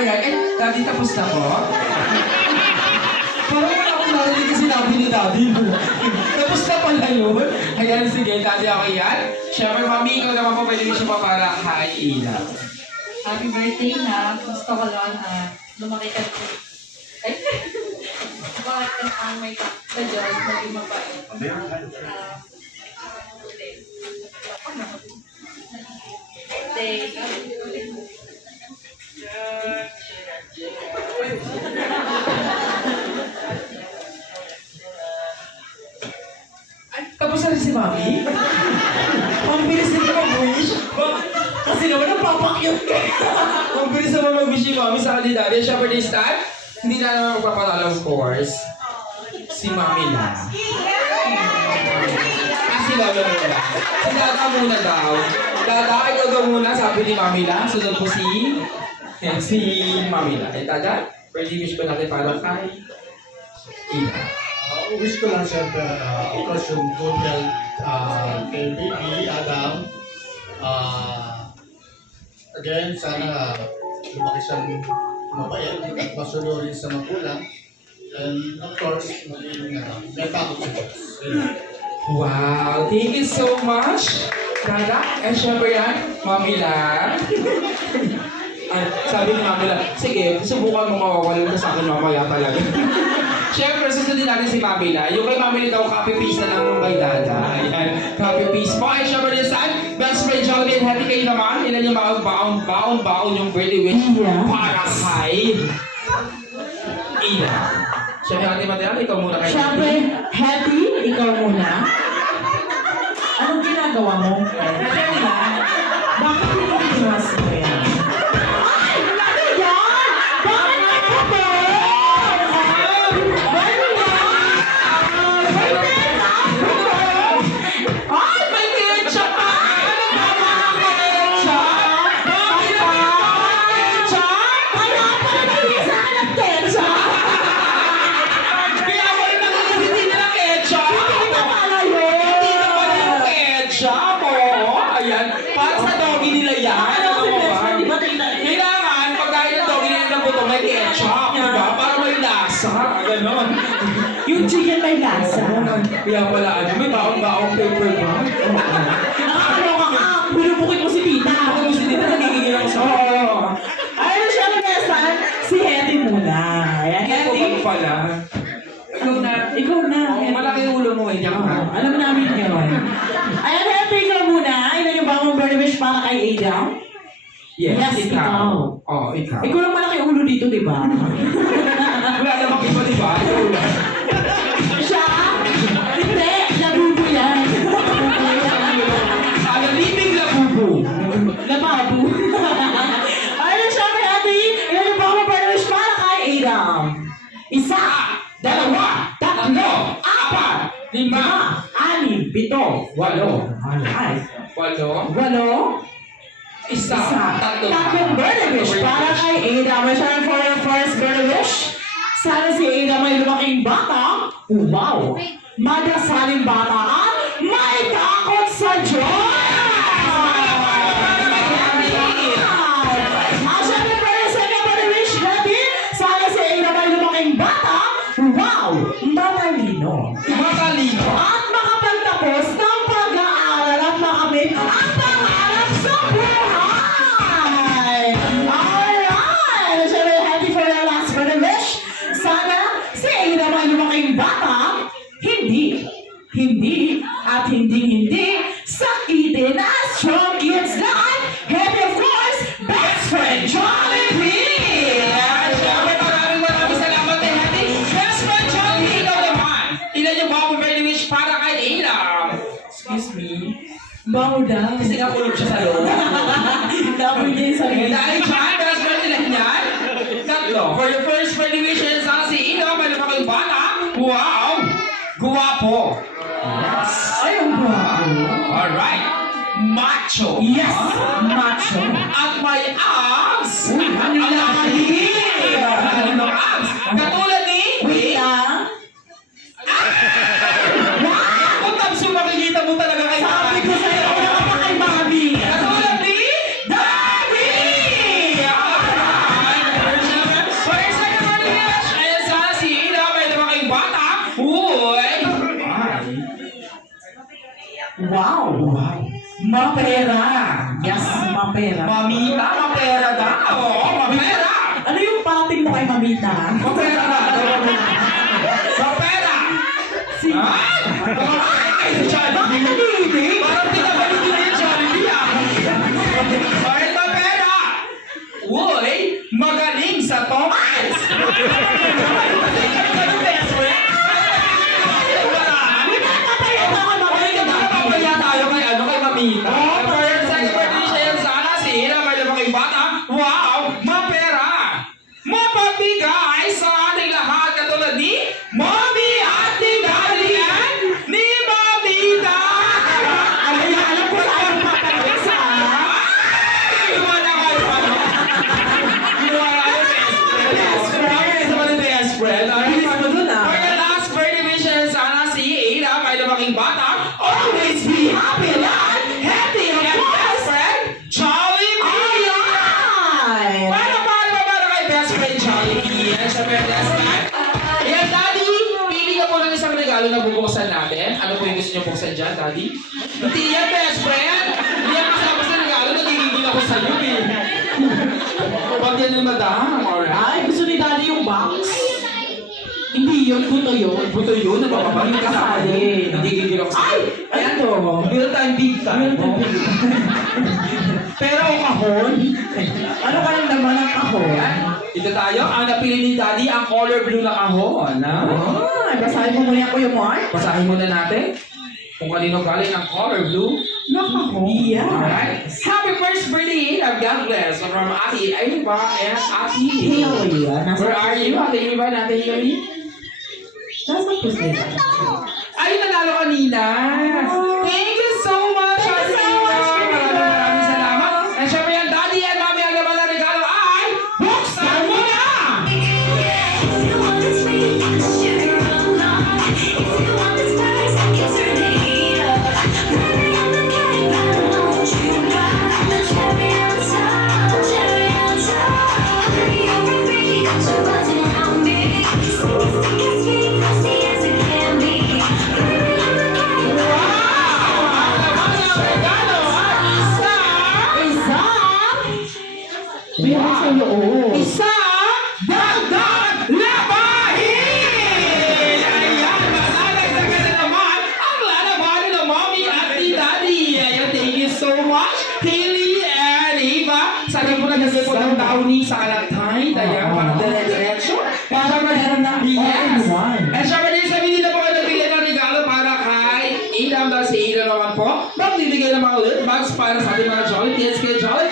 Ayan, Daddy, tapos na po? Parang wala akong narinig yung sinabi ni Daddy. Tapos na pala yun. Ayan, sige, Daddy, okay yan? Siyempre, Mami, ikaw naman po pwede siya pa para kay Ina. Happy birthday na. Gusto ko lang lumaki ka po. Ay, bakit ka ang may sa Diyos maging mabait? Tapos na rin si Mami? Ang bilis nito mag-wish. Kasi naman napapakyot ka. Ang bilis naman mag-wish ni Mami sa kanila. Siyempre this time, hindi na naman magpapalala of course. Si Mami lang. Si Lola muna. Si Dada muna daw. Dada, ikaw daw muna, sabi ni Mami lang. Sunod po si Mami lang. Dada, birthday wish ko natin para kay Ina. Wish ko lang siyempre, of course, yung good health kay baby, Adam. Again, sana lumaki siyang mabait at masunurin sa magulang. And of course, maging may takot sa Diyos. Wow, thank you so much. Dada, syempre yan, Mami lang. Sabi ni Mami lang, sige, subukan mo mawawala ka sa akin mamaya talaga. Siyempre, susundin natin si Mami lang. Yung kay Mami lang daw, copy-paste na lang nung kay Dada. Ayan, copy-paste po. Ay, syempre din saan? Best friend Jollibee and happy kayo naman. Ilan yung mga baon yung birthday wish para kay Ina. Siyempre, Ate Matera, ikaw muna kayo. Siyempre, happy, ikaw muna. Anong ginagawa mo? Bakit hindi iwas mo yan? Ay! Ano yan? Bakit ito ba? Ano yan? Ay! May ketchup pa! Ano ba mga ketchup? Bakit ba? Ketchup? Kaya pala nag-isa ka ng ketchup? Kaya ako rin nakikita nila ketchup. Hindi na pala yun! Hindi na pala yung ketchup, oo. Ayan, para sa doggy nila yan. Ano Ano si mo best ba? friend? Di ba tayo na? Kailangan, pag dahil ng doggy nila ng buto, may ketchup, di ba? Para may lasa, ganon. Yung chicken may lasa. Kaya pala, ano, may baong-baong paper ba? Ano ka nga? Binubukit mo si Tita. Ako mo si Tita, nagigigil ako sa... Oo. Ayun siya namesan, si Hetty muna. Ayan, Ito Hetty. ba pala? Ikaw na. Ikaw na. Oo, Hetty. malaki yung ulo mo, eh. Diyan ka. Alam namin yun. Ayan, Hetty, ikaw muna. Ilan yung bagong birthday wish para kay Adam? Yes, ikaw. Oo, ikaw. Ikaw lang malaki ulo dito, di ba? Wala namang iba, di ba? Ikaw lang. Siya? Hindi, labubo yan. Living Labubu. Lababu. Ayun siya kay Ate, ilan yung bagong birthday wish para kay Adam? Isa, Dalawa, tatlo, apat, lima, anim, pito, walo. ay, Walo, isa, tatlo. tatlong birthday wish para kay Ada. May siya for your first birthday wish. Sana si Ada may lumaking bata. Wow! Madasaling bata at may takot sa Diyos! At syempre for your second birthday wish natin, sana si Ada may lumaking bata. Wow! Matalino. Matalino. At makapagtapos ng pag-aaral at makamit ang pangarap sa buhay! Alright! Siyempre, happy for your last birthday wish. Sana si Ada may lumaking bata, hindi, at hindi sakitin ang Strong Kids Life. Happy of course, best friend Jollibee! Siyempre, maraming salamat kay Hattie. Best friend Jollibee, ikaw naman. Ilan yung bagong birthday wish para kay Ilam? Excuse me. Bango daw. Kasi nakulog siya sa loob. Dapat niya yung sarili. Dahil dyan, best friend nila yan. Tatlo. For your first birthday wish, sana si Ilam, may lumaking bata. Wow! Guwapo. Yes. Ay, ang guwapo. Alright. Macho. Yes! Macho. At may abs. Ano yung laki? Ano abs? Katulad ni... Wait lang. Kung abs yung makikita mo talaga kay Sabi ko sa'yo, wala ka pa kay Mami. Katulad ni... Daddy! Alright. Mapera. Yes, mapera. Mamita, mapera daw. Oo, mapera. Ano yung parating mo kay Mamita? Mapera na. Mapera. Si... Ay, si Jollibee. Bakit nanihinig? Parang pinabalik din yung Jollibee ah. Alright, mapera. Uy, magaling sa Thomas. Papaya tayo kay ano, kay Mamita. Second birthday siya yan sana. Si Ina, may lumaking bata. Wow, mapera. Mapabigay sa ating lahat katulad ni Mommy, Ate, Daddy, and ni Mamita. Alam ko sa anong mapagkas ha? Ay, wala kayo ano. Wala kayo best friend. Sa mga best friend. Bilis mo dun, ah. For the last birthday wish niya sana si Ina, may lumaking bata. Always be happy and healthy and best friend, Charlie B. Ayan! Para kay best friend Charlie B. Yan siya best friend. Ayan, Daddy, pili ka po ng isang regalo na bubuksan natin. Ano po yung gusto niyo buksan dyan, Daddy? Hindi yan, best friend. Hindi yan kasama sa regalo. Nagigigil ako sa iyo eh. Pag yan yung madam, alright. Ay, gusto ni Daddy yung box? Hindi yun, buto yun. Buto yun, napapabalik ka sa akin. Nagigigil ako sa iyo. Ayan to. Real time, big time. Pero ang kahon? Ano kayang laman ng kahon? Ito tayo, ang napili ni Daddy, ang color blue na kahon. Ha? Ay, basahin mo muna ako yung Mark. Basahin muna natin kung kanino galing ang color blue. Nakahon. Yeah. Alright. Happy first birthday, God bless, from Ate Aiba and Ate Haley. Where are you, Ate Aiba and Ate Haley? Nasa po sila. Ay, nanalo kanina. Thank you so much, Ate Aiba. Maraming salamat. And syempre yan, Daddy and Mommy, ang naman na regalo ay buksan mo na! Isa! Meron sa loob. Isang dagdag labahin! Ayan, malalagdagan na naman ang lalabahin ng Mommy at ni Daddy. Ayan, thank you so much, Hailey and Eva. Sana po nagagay po ng downy sa kalagtay. Ayan, parang dire-diretso. Para meron ng Yes! all-in-one. And syempre din sabihin nila po kayo nabili ng regalo para kay Idam dahil si Idam naman po. Magbibigay ng mga lip bags para sa ating mga Jolly Kids kay Jolly